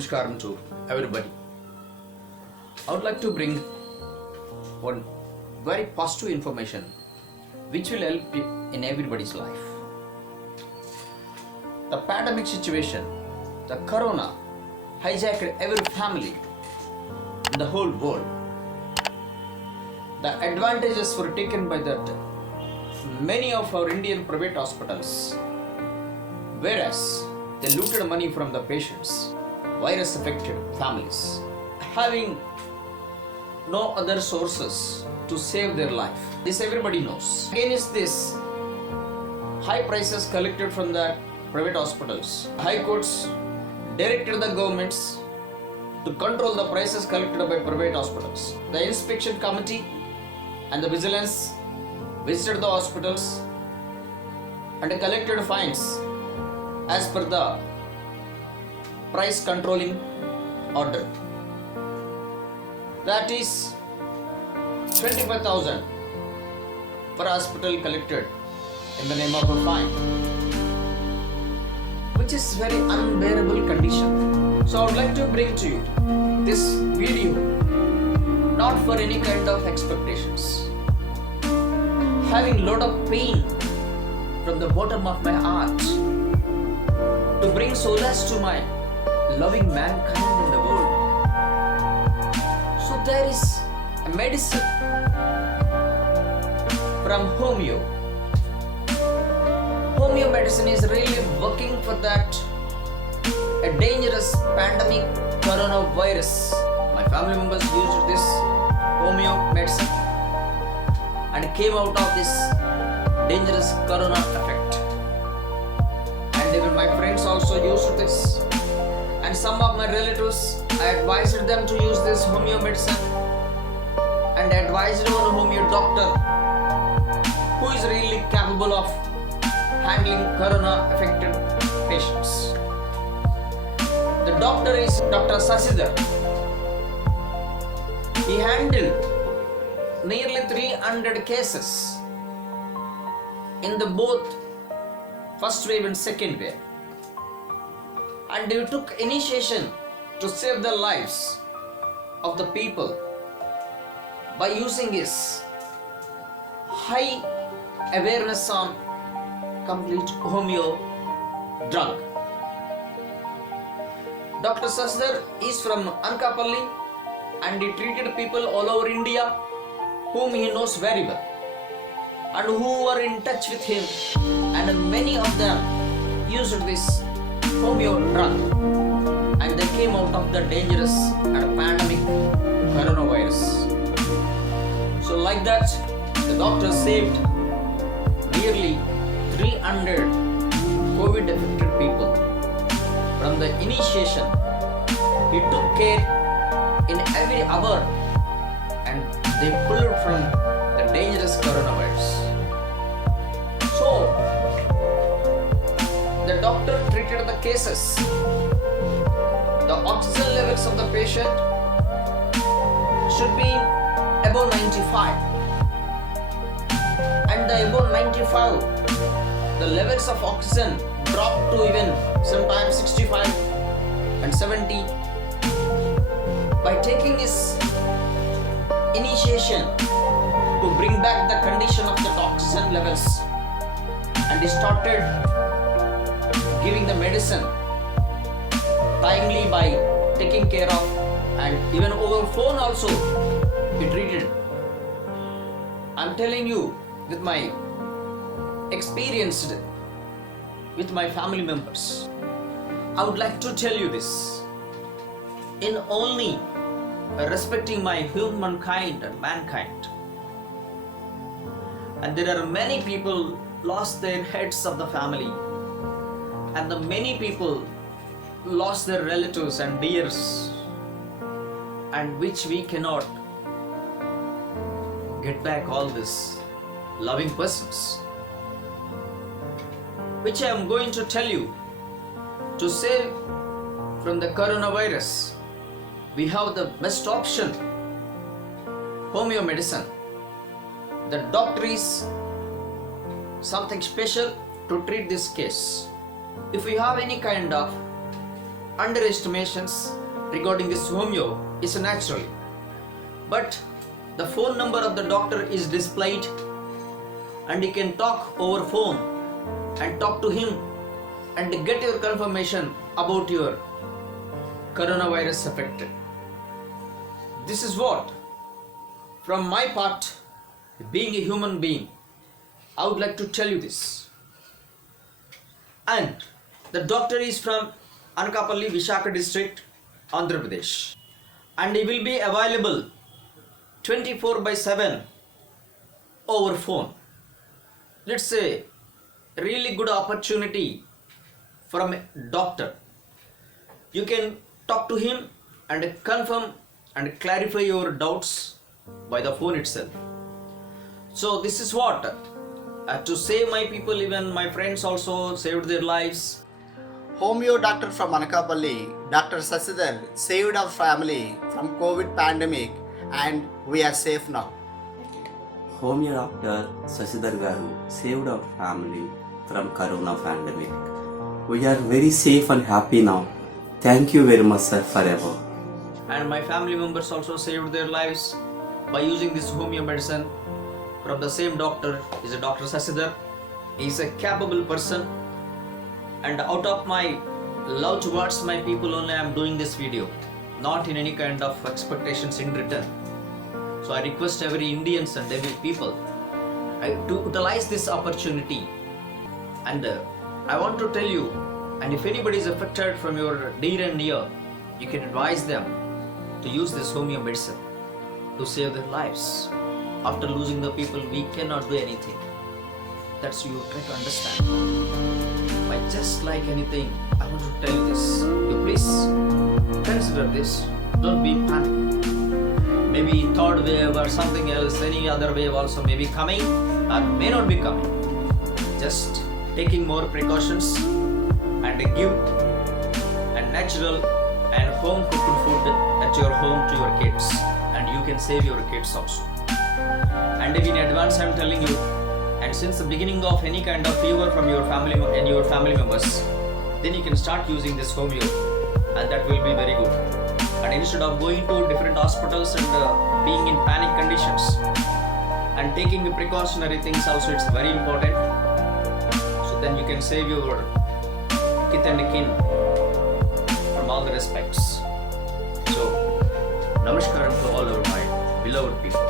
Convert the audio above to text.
Namaskaram to everybody. I would like to bring one very positive information which will help in everybody's life. The pandemic situation, the corona, hijacked every family in the whole world. The advantages were taken by that many of our Indian private hospitals, whereas they looted money from the patients, virus affected families, having no other sources to save their life. This everybody knows. Against this, high prices collected from the private hospitals, high courts directed the governments to control the prices collected by private hospitals. The inspection committee and the vigilance visited the hospitals and collected fines as per the price controlling order. That is 25,000 per hospital collected in the name of a fine, which is very unbearable condition. So I would like to bring to you this video not for any kind of expectations, having lot of pain from the bottom of my heart to bring solace to my loving mankind in the world. So there is a medicine from Homeo. Homeo medicine is really working for that a dangerous pandemic coronavirus. My family members used this Homeo medicine and came out of this dangerous corona effect. And even my friends also used this. And some of my relatives, I advised them to use this Homeo medicine and advised one Homeo doctor who is really capable of handling corona affected patients. The doctor is Dr. Sasidhar. He handled nearly 300 cases in the both first wave and second wave, and he took initiation to save the lives of the people by using his high awareness on complete Homeo drug. Dr. Sasidhar is from Anakapalli and he treated people all over India whom he knows very well and who were in touch with him, and many of them used this Homeo drug and they came out of the dangerous and pandemic coronavirus. So like that, the doctor saved nearly 300 COVID affected people. From the initiation, he took care in every hour and they pulled from the dangerous coronavirus. So, the doctor treated the cases. The oxygen levels of the patient should be above 95. And the above 95, the levels of oxygen drop to even sometimes 65 and 70. By taking his initiation to bring back the condition of the oxygen levels, and he started giving the medicine timely by taking care of, and even over phone also he treated. I'm telling you with my experienced with my family members. I would like to tell you this. In only respecting my humankind and mankind, and there are many people lost their heads of the family, and the many people lost their relatives and dears, and which we cannot get back all these loving persons, which I am going to tell you. To save from the coronavirus, we have the best option, Homeo medicine. The doctor is something special to treat this case. If you have any kind of underestimations regarding this homeo is natural, but the phone number of the doctor is displayed and you can talk over phone and talk to him and get your confirmation about your coronavirus effect. This is what, from my part, being a human being, I would like to tell you this. And the doctor is from Anakapalli, Vishaka district, Andhra Pradesh, and he will be available 24/7 over phone. It's a really good opportunity from a doctor. You can talk to him and confirm and clarify your doubts by the phone itself. So this is what to save my people, even my friends also saved their lives. Homeo doctor from Anakapalli, Dr. Sasidhar, saved our family from COVID pandemic and we are safe now. Homeo doctor Sasidhar garu saved our family from corona pandemic. We are very safe and happy now. Thank you very much, sir, forever. And my family members also saved their lives by using this homeo medicine from the same doctor. Is a Dr. Sasidhar. He is a capable person, and out of my love towards my people only I am doing this video, not in any kind of expectations in return. So I request every Indians and every people to utilize this opportunity. And I want to tell you, and if anybody is affected from your near and near, you can advise them to use this homeo medicine to save their lives. After losing the people, we cannot do anything. That's you try to understand. But just like anything, I want to tell you this. You please consider this. Don't be panic. Maybe third wave or something else, any other wave also may be coming or may not be coming. Just taking more precautions and give a natural and home cooked food at your home to your kids, and you can save your kids also. And in advance I am telling you, and since the beginning of any kind of fever from your family and your family members, then you can start using this homeo, and that will be very good. And instead of going to different hospitals and being in panic conditions, and taking the precautionary things also, it's very important. So then you can save your kith and kin from all the respects. So namaskaram to all of my beloved people.